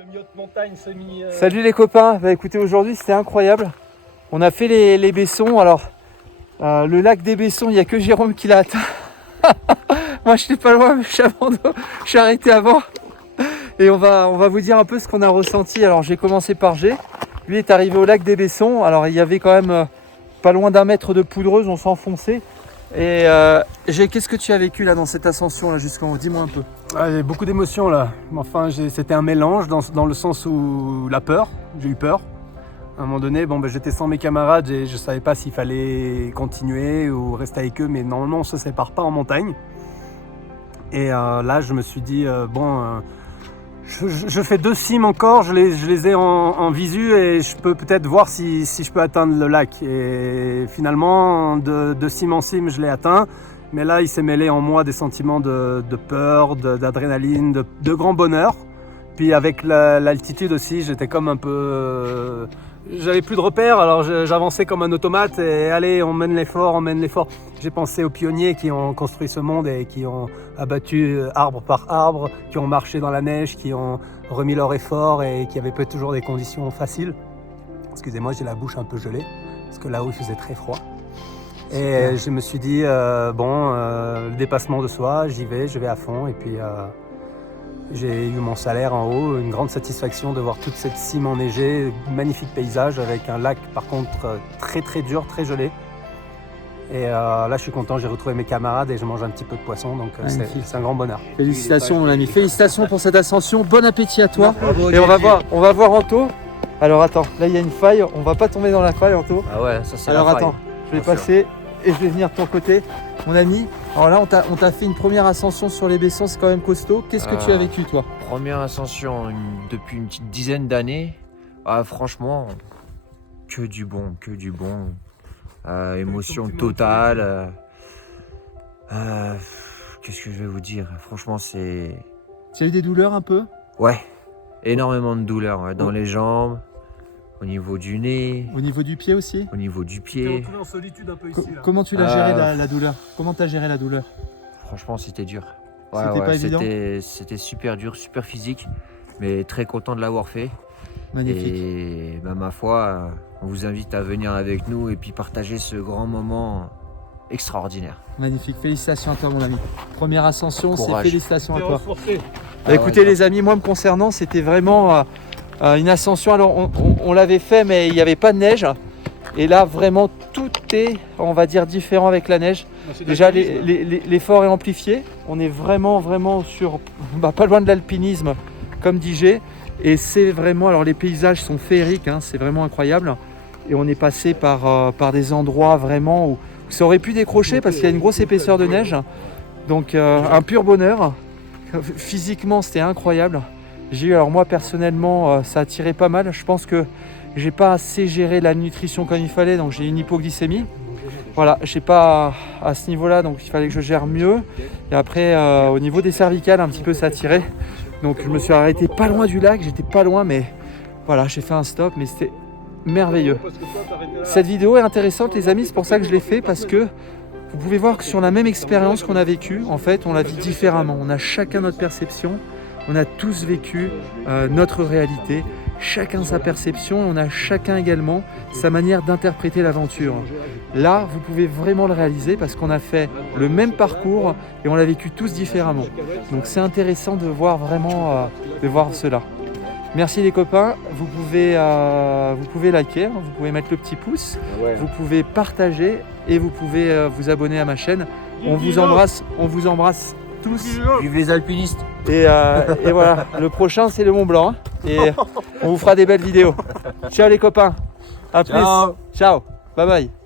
Semi-haute montagne, semi... Salut les copains, bah écoutez, aujourd'hui c'était incroyable. On a fait les Bessons. Alors le lac des Bessons, il n'y a que Jérôme qui l'a atteint. Moi je n'étais pas loin, mais je suis arrêté avant. Et on va vous dire un peu ce qu'on a ressenti. Alors j'ai commencé par G. Lui est arrivé au lac des Bessons. Alors il y avait quand même pas loin d'1 mètre de poudreuse, on s'enfonçait. Et G, qu'est-ce que tu as vécu là dans cette ascension là jusqu'en haut? Dis-moi un peu. J'ai beaucoup d'émotions là. Enfin, c'était un mélange dans le sens où la peur, j'ai eu peur. À un moment donné, j'étais sans mes camarades et je ne savais pas s'il fallait continuer ou rester avec eux, mais normalement on ne se sépare pas en montagne. Et là, je me suis dit, je fais 2 cimes encore, je les ai en visu et je peux peut-être voir si je peux atteindre le lac. Et finalement, de cime en cime, je l'ai atteint. Mais là, il s'est mêlé en moi des sentiments de peur, d'adrénaline, de grand bonheur. Puis avec l'altitude aussi, j'étais comme un peu... j'avais plus de repères, alors j'avançais comme un automate et allez, on mène l'effort, on mène l'effort. J'ai pensé aux pionniers qui ont construit ce monde et qui ont abattu arbre par arbre, qui ont marché dans la neige, qui ont remis leur effort et qui avaient pas toujours des conditions faciles. Excusez-moi, j'ai la bouche un peu gelée, parce que là-haut, il faisait très froid. Et je me suis dit, le dépassement de soi, je vais à fond. Et puis j'ai eu mon salaire en haut, une grande satisfaction de voir toute cette cime enneigée, magnifique paysage avec un lac par contre très très dur, très gelé. Et là je suis content, j'ai retrouvé mes camarades et je mange un petit peu de poisson, donc c'est un grand bonheur. Félicitations mon ami, félicitations pour cette ascension, bon appétit à toi. Bravo, et on va voir Anto. Alors attends, là il y a une faille, on va pas tomber dans la faille Anto. Ah ouais, ça c'est alors la faille. Attends, je vais passer et je vais venir de ton côté. Mon ami, alors là on t'a fait une première ascension sur les Bessons, c'est quand même costaud. Qu'est-ce que tu as vécu toi? Première ascension depuis une petite dizaine d'années. Ah franchement, que du bon, que du bon. Émotion totale. Qu'est-ce que je vais vous dire? Franchement c'est... Tu as eu des douleurs un peu? Ouais, énormément de douleurs dans les jambes. Au niveau du nez. Au niveau du pied aussi? Au niveau du pied. En solitude un peu ici, là. Comment tu l'as géré la douleur? Comment tu as géré la douleur? Franchement, c'était dur. C'était pas évident? C'était super dur, super physique, mais très content de l'avoir fait. Magnifique. Et ma foi, on vous invite à venir avec nous et puis partager ce grand moment extraordinaire. Magnifique, félicitations à toi mon ami. Première ascension, c'est félicitations à toi. Écoutez les amis, moi me concernant, c'était vraiment... une ascension, alors on l'avait fait mais il n'y avait pas de neige et là vraiment tout est on va dire différent avec la neige. Déjà l'effort est amplifié, on est vraiment sur pas loin de l'alpinisme comme dit G, et c'est vraiment, alors les paysages sont féeriques, c'est vraiment incroyable et on est passé par des endroits vraiment où ça aurait pu décrocher parce qu'il y a une grosse épaisseur de neige, donc un pur bonheur. Physiquement c'était incroyable. J'ai eu, alors moi personnellement, ça a tiré pas mal. Je pense que j'ai pas assez géré la nutrition comme il fallait, donc j'ai une hypoglycémie. Voilà, j'ai pas à ce niveau-là, donc il fallait que je gère mieux. Et après, au niveau des cervicales, un petit peu ça a tiré. Donc je me suis arrêté pas loin du lac, j'étais pas loin, mais voilà, j'ai fait un stop, mais c'était merveilleux. Cette vidéo est intéressante les amis, c'est pour ça que je l'ai fait, parce que vous pouvez voir que sur la même expérience qu'on a vécue, en fait, on la vit différemment. On a chacun notre perception. On a tous vécu notre réalité, chacun sa perception, on a chacun également sa manière d'interpréter l'aventure. Là, vous pouvez vraiment le réaliser parce qu'on a fait le même parcours et on l'a vécu tous différemment. Donc c'est intéressant de voir vraiment de voir cela. Merci les copains, vous pouvez liker, vous pouvez mettre le petit pouce, vous pouvez partager et vous pouvez vous abonner à ma chaîne. On vous embrasse tous. Vive les alpinistes. Et voilà, le prochain c'est le Mont Blanc et on vous fera des belles vidéos. Ciao les copains, à plus, ciao, bye bye.